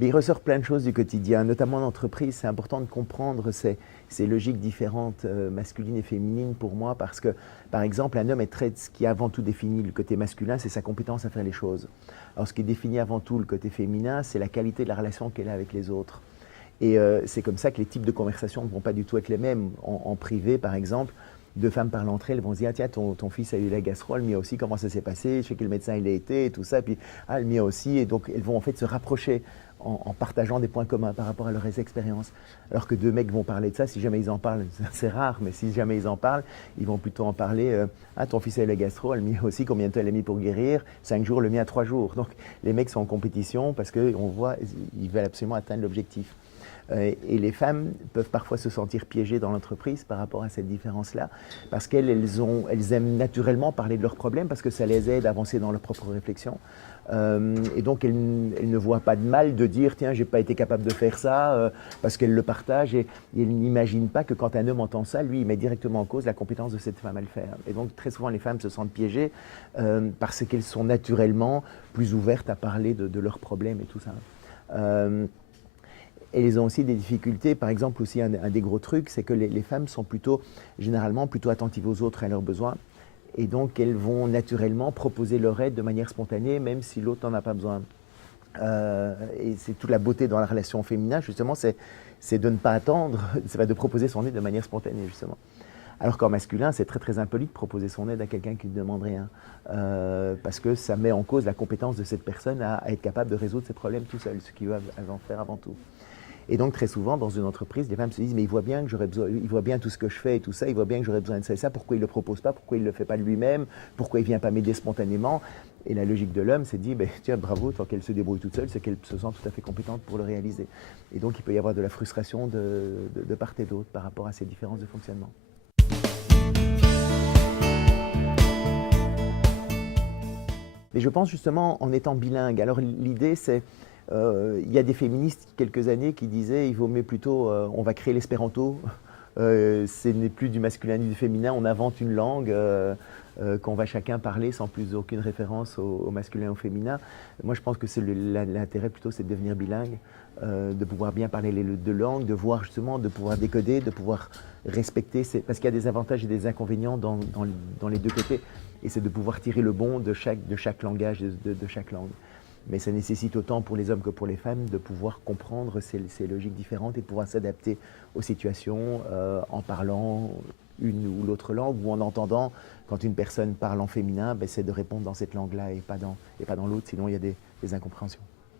Mais il ressort plein de choses du quotidien, notamment en entreprise. C'est important de comprendre ces logiques différentes, masculines et féminines pour moi, parce que, par exemple, un homme ce qui avant tout définit le côté masculin, c'est sa compétence à faire les choses. Alors, ce qui définit avant tout le côté féminin, c'est la qualité de la relation qu'elle a avec les autres. Et c'est comme ça que les types de conversations ne vont pas du tout être les mêmes. En privé, par exemple, deux femmes parlent entre elles, vont se dire, ah, tiens, ton fils a eu la gastro, le mien aussi, comment ça s'est passé, je sais quel médecin il a été, et tout ça, et puis, ah, le mien aussi, et donc elles vont en fait se rapprocher en partageant des points communs par rapport à leurs expériences. Alors que deux mecs vont parler de ça, si jamais ils en parlent, c'est rare, mais si jamais ils en parlent, ils vont plutôt en parler, ah, ton fils a eu la gastro, le mien aussi, combien de temps elle a mis pour guérir, 5 jours, le mien 3 jours. Donc les mecs sont en compétition parce qu'on voit, ils veulent absolument atteindre l'objectif. Et les femmes peuvent parfois se sentir piégées dans l'entreprise par rapport à cette différence-là, parce qu'elles aiment naturellement parler de leurs problèmes, parce que ça les aide à avancer dans leur propre réflexion. Et donc elles ne voient pas de mal de dire tiens, j'ai pas été capable de faire ça, parce qu'elles le partagent, et elles n'imaginent pas que quand un homme entend ça, lui, il met directement en cause la compétence de cette femme à le faire. Et donc très souvent les femmes se sentent piégées parce qu'elles sont naturellement plus ouvertes à parler de leurs problèmes et tout ça. Et ils ont aussi des difficultés, par exemple aussi un des gros trucs, c'est que les femmes sont généralement plutôt attentives aux autres et à leurs besoins. Et donc elles vont naturellement proposer leur aide de manière spontanée, même si l'autre n'en a pas besoin. Et c'est toute la beauté dans la relation féminine, justement, c'est de ne pas attendre, c'est de proposer son aide de manière spontanée, justement. Alors qu'en masculin, c'est très très impoli de proposer son aide à quelqu'un qui ne demande rien, parce que ça met en cause la compétence de cette personne à être capable de résoudre ses problèmes tout seul, ce qu'il va en faire avant tout. Et donc très souvent dans une entreprise, les femmes se disent mais il voit bien que j'aurais besoin, il voit bien tout ce que je fais et tout ça, il voit bien que j'aurais besoin de ça et ça, pourquoi il le propose pas, pourquoi il le fait pas de lui-même, pourquoi il vient pas m'aider spontanément. Et la logique de l'homme, c'est de dire tiens bravo, tant qu'elle se débrouille toute seule, c'est qu'elle se sent tout à fait compétente pour le réaliser. Et donc il peut y avoir de la frustration de part et d'autre par rapport à ces différences de fonctionnement. Mais je pense justement en étant bilingue. Alors l'idée c'est, il y a des féministes quelques années qui disaient il vaut mieux plutôt, on va créer l'espéranto, ce n'est plus du masculin ni du féminin, on invente une langue qu'on va chacun parler sans plus aucune référence au masculin ou au féminin. Moi je pense que l'intérêt plutôt c'est de devenir bilingue, de pouvoir bien parler les deux langues, de voir justement, de pouvoir décoder, de pouvoir respecter, parce qu'il y a des avantages et des inconvénients dans les deux côtés, et c'est de pouvoir tirer le bon de chaque langage, de chaque langue. Mais ça nécessite autant pour les hommes que pour les femmes de pouvoir comprendre ces logiques différentes et de pouvoir s'adapter aux situations en parlant une ou l'autre langue, ou en entendant quand une personne parle en féminin, c'est de répondre dans cette langue-là et pas dans l'autre, sinon il y a des incompréhensions.